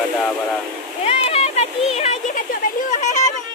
ada barang. Hei, hei, bagi haji kacau balik. Hei, hei, bagi.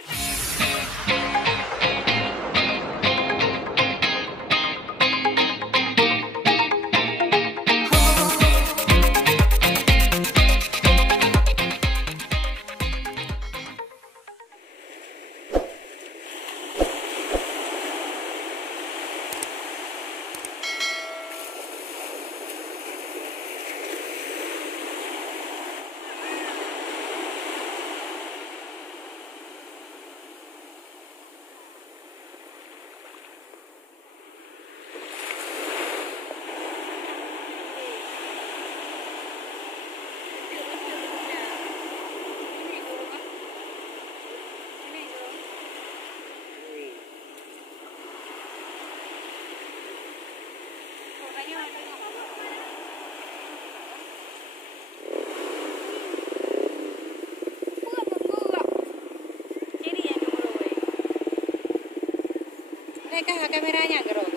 Mereka kameranya gerok.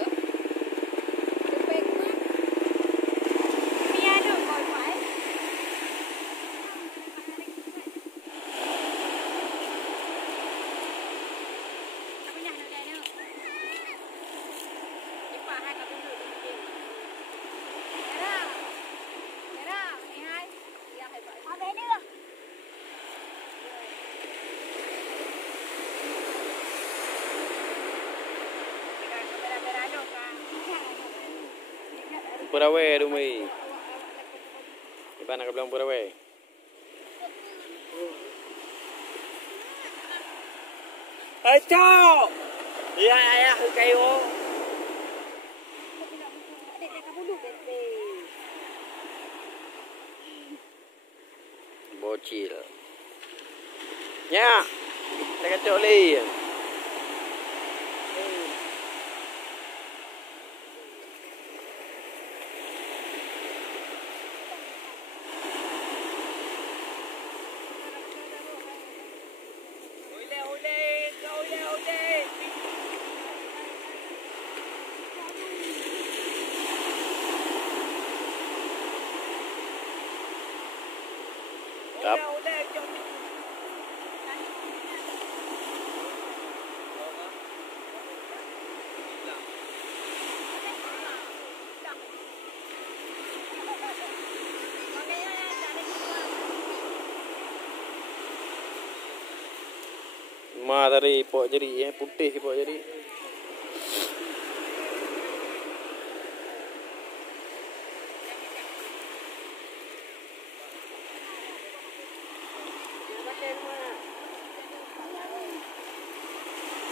Purawe Rumi. Di mana kau bilang Purawe? Ayo, ya ayah kayu. Bocil. Ya, dekat coli. Cặp. Ma dari pok jadi putih pok jadi.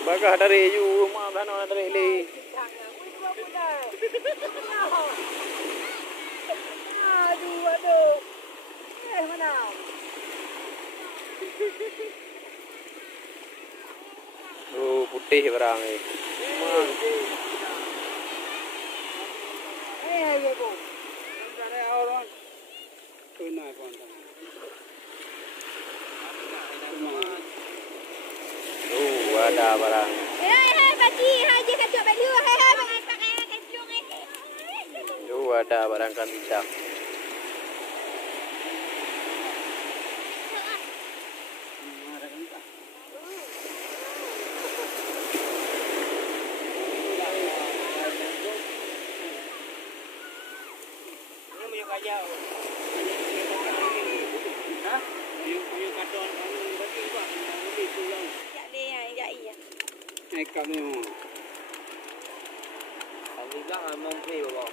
Bagah dari you, ma bana dari li. Aduh. Mana? Putih barang ni. Ada barang. Hei, bagi haji kacau balik. Hei, hei, bagi. Ada barang kan bisa. Kami bilang mau beli apa?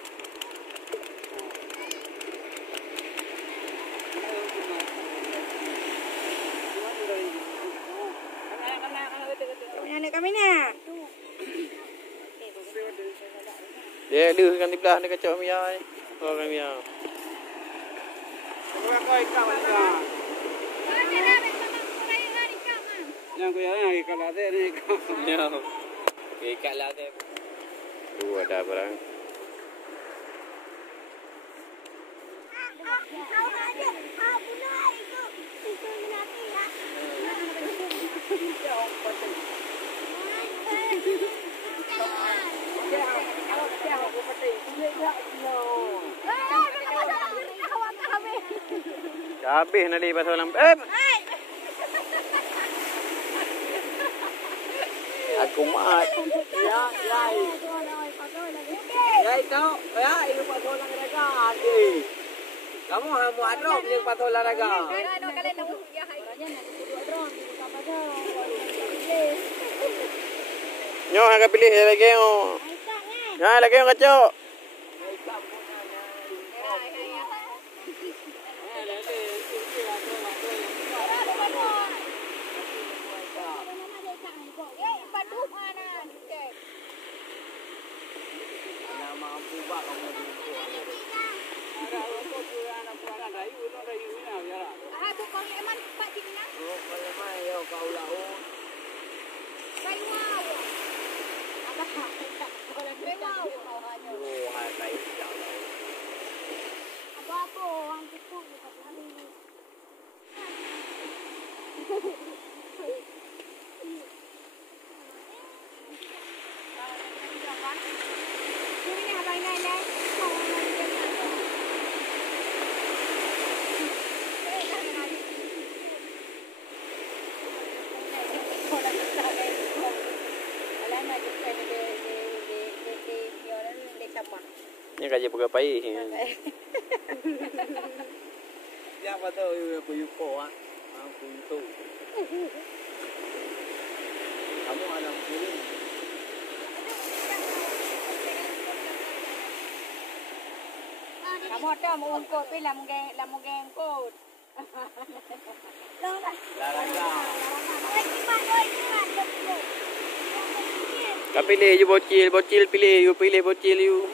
Kami nak. Dia kan di belah ni kacau Mia ni. Orang Mia. Kau ikan mana? Yang kau yang ikan lada ni ikan. Ikan lada. Ada barang. Hei, Habis nak di pasal lampu. Aku mat. Ya, yai. Yai tahu. Ya, itu pasal olahraga. Adik. Kamu hamu adrom yang pasal olahraga. Nyo, agak pilih lagi yo. Ya, lagi yang kacau. Mampu pak kamu. Ada apa tu anak pulang rayu ni ya. Aku kau eman pak tinggal. Oh, kalau mai yo kau laut. Kayu wow. Apa hak? Kalau kayu wow. Oh, hai kai jauh. Apa orang itu bukan lari. Ini apa ini? Ni kaji buka pai. Ya betul you yupo ah. Aku itu. Kamu ada kiri. Kamu ada mau ungkot, pilih lamu gengkot. Olahraga. Kau pilih you bocil pilih you bocil you.